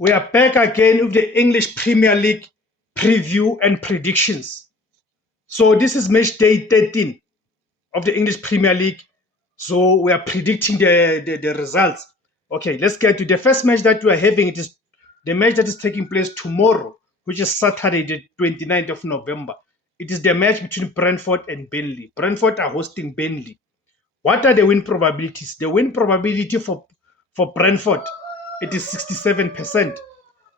We are back again with the English Premier League preview and predictions. So this is match day 13 of the English Premier League. So we are predicting the results. Okay, let's get to the first match that we are having. It is the match that is taking place tomorrow, which is Saturday, the 29th of November. It is the match between Brentford and Burnley. Brentford are hosting Burnley. What are the win probabilities? The win probability for Brentford, it is 67%.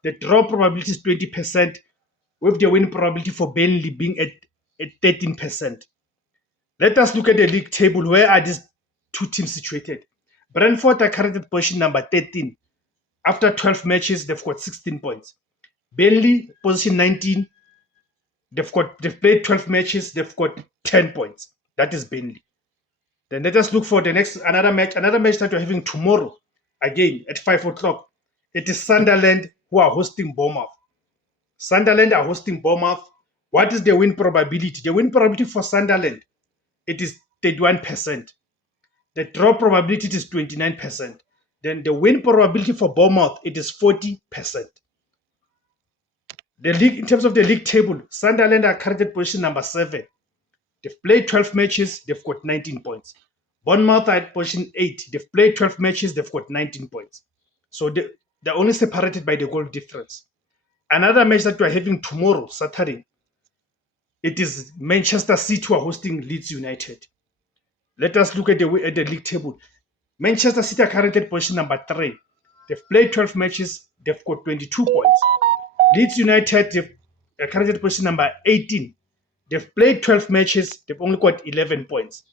The draw probability is 20%, with the win probability for Burnley being at 13%. Let us look at the league table. Where are these two teams situated? Brentford are currently at position number 13. After 12 matches, they've got 16 points. Burnley, position 19. They've played 12 matches, they've got 10 points. That is Burnley. Then let us look for the next another match that we're having tomorrow, again at 5 o'clock. It is Sunderland who are hosting Bournemouth. Sunderland are hosting Bournemouth. What is the win probability? The win probability for Sunderland, it is 31%. The draw probability is 29%. Then the win probability for Bournemouth, it is 40%. The league, in terms of the league table, Sunderland are currently position number 7. They've played 12 matches, they've got 19 points. Bournemouth are at position 8. They've played 12 matches, they've got 19 points. So they're only separated by the goal difference. Another match that we're having tomorrow, Saturday, it is Manchester City who are hosting Leeds United. Let us look at the league table. Manchester City are currently at position number 3. They've played 12 matches, they've got 22 points. Leeds United are currently at position number 18. They've played 12 matches, they've only got 11 points.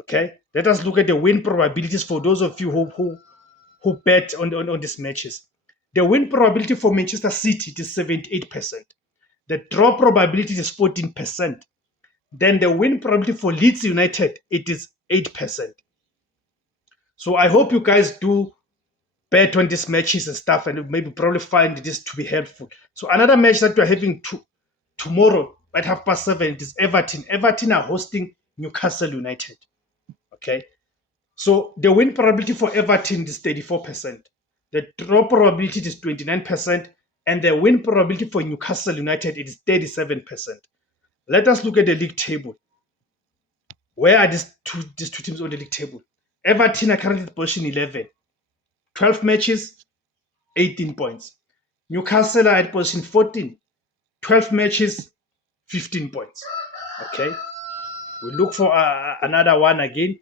Okay, let us look at the win probabilities for those of you who bet on these matches. The win probability for Manchester City is 78%. The draw probability is 14%. Then the win probability for Leeds United, it is 8%. So I hope you guys do bet on these matches and stuff, and maybe probably find this to be helpful. So another match that we're having tomorrow at 7:30 is Everton. Everton are hosting Newcastle United. Okay, so the win probability for Everton is 34%. The draw probability is 29%, and the win probability for Newcastle United is 37%. Let us look at the league table. Where are these two teams on the league table? Everton are currently at position 11. 12 matches, 18 points. Newcastle are at position 14. 12 matches, 15 points. Okay, we look for another one again.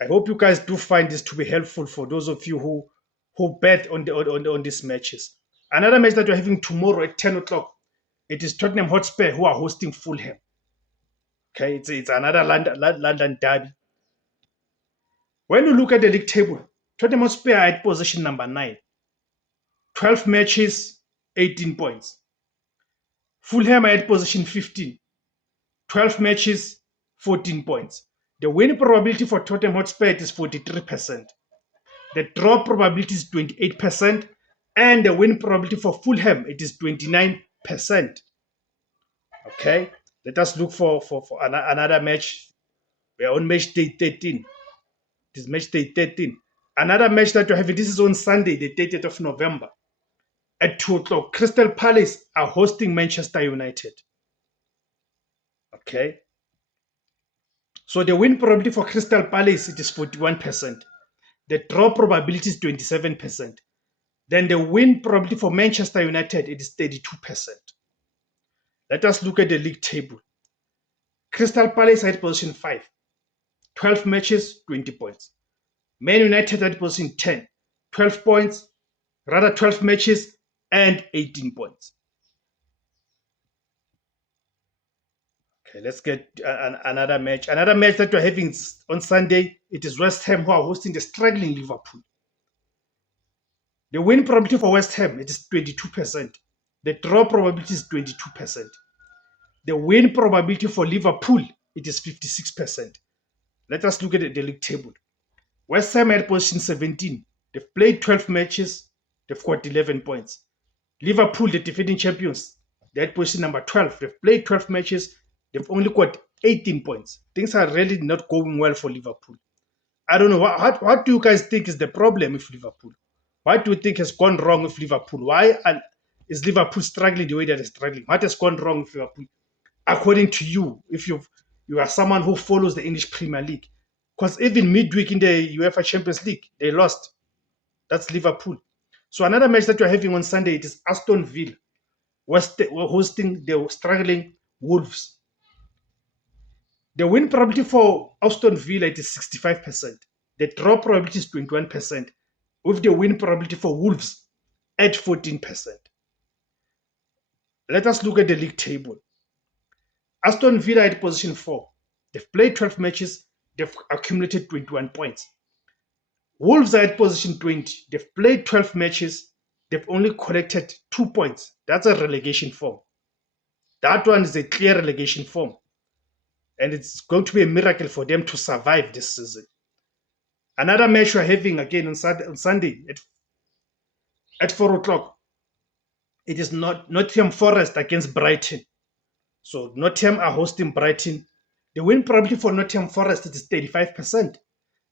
I hope you guys do find this to be helpful for those of you who bet on these matches. Another match that we're having tomorrow at 10 o'clock, it is Tottenham Hotspur who are hosting Fulham. Okay, it's another London derby. When you look at the league table, Tottenham Hotspur are at position number 9. 12 matches, 18 points. Fulham are at position 15. 12 matches, 14 points. The win probability for Tottenham Hotspur is 43%. The draw probability is 28%. And the win probability for Fulham, it is 29%. Okay, let us look for another match. We are on match day 13. This is match day 13. Another match that we're having, this is on Sunday, the 30th of November. At 2 o'clock, Crystal Palace are hosting Manchester United. Okay. So the win probability for Crystal Palace, it is 41%. The draw probability is 27%. Then the win probability for Manchester United, it is 32%. Let us look at the league table. Crystal Palace at position 5. 12 matches, 20 points. Man United at position 10. 12 points, rather 12 matches and 18 points. Okay, let's get another match. Another match that we're having on Sunday, it is West Ham who are hosting the struggling Liverpool. The win probability for West Ham, it is 22%. The draw probability is 22%. The win probability for Liverpool, it is 56%. Let us look at the league table. West Ham at position 17. They've played 12 matches. They've got 11 points. Liverpool, the defending champions, they're at position number 12. They've played 12 matches. They've only got 18 points. Things are really not going well for Liverpool. I don't know. What do you guys think is the problem with Liverpool? What do you think has gone wrong with Liverpool? Is Liverpool struggling the way that it's struggling? What has gone wrong with Liverpool? According to you, if you are someone who follows the English Premier League, because even midweek in the UEFA Champions League, they lost. That's Liverpool. So another match that you're having on Sunday, it is Aston Villa hosting the struggling Wolves. The win probability for Aston Villa it is 65%. The draw probability is 21%, with the win probability for Wolves at 14%. Let us look at the league table. Aston Villa at position 4. They've played 12 matches, they've accumulated 21 points. Wolves are at position 20. They've played 12 matches, they've only collected 2 points. That's a relegation form. That one is a clear relegation form. And it's going to be a miracle for them to survive this season. Another match we're having again on Sunday at 4 o'clock. It is Nottingham Forest against Brighton. So Nottingham are hosting Brighton. The win probability for Nottingham Forest is 35%.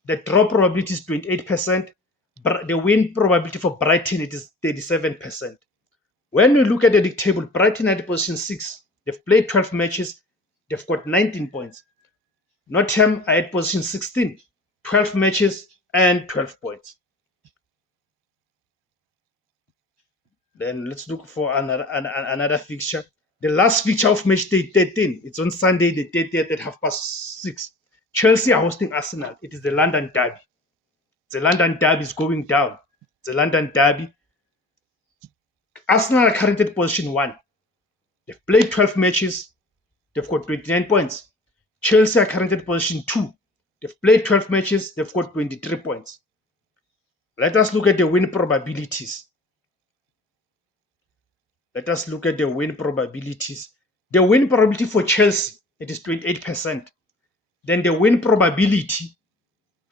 The draw probability is 28%. The win probability for Brighton it is 37%. When we look at the league table, Brighton at position 6. They've played 12 matches. They've got 19 points. Nottingham are at position 16. 12 matches and 12 points. Then let's look for another fixture. The last fixture of match day 13, it's on Sunday the 30th at 6:30. Chelsea are hosting Arsenal. It is the London Derby. The London Derby is going down. The London Derby. Arsenal are currently at position 1. They've played 12 matches. They've got 29 points. Chelsea are currently at position 2. They've played 12 matches. They've got 23 points. Let us look at the win probabilities. Let us look at the win probabilities. The win probability for Chelsea, it is 28%. Then the win probability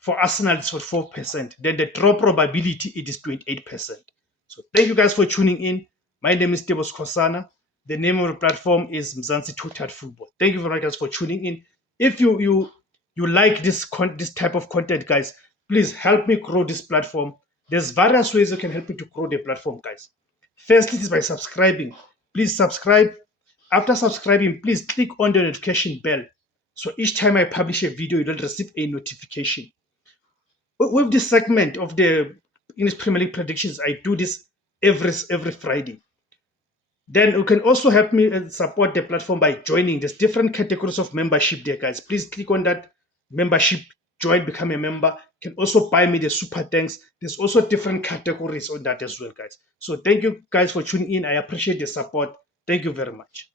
for Arsenal is for 4%. Then the draw probability, it is 28%. So thank you guys for tuning in. My name is Tebos Kosana. The name of the platform is Mzansi Total Football. Thank you very much guys for tuning in. If you like this type of content, guys, please help me grow this platform. There's various ways you can help me to grow the platform, guys. Firstly, is by subscribing. Please subscribe. After subscribing, please click on the notification bell. So each time I publish a video, you'll receive a notification. With this segment of the English Premier League predictions, I do this every Friday. Then you can also help me and support the platform by joining. There's different categories of membership there, guys. Please click on that membership, join, become a member. You can also buy me the super thanks. There's also different categories on that as well, guys. So thank you guys for tuning in. I appreciate the support. Thank you very much.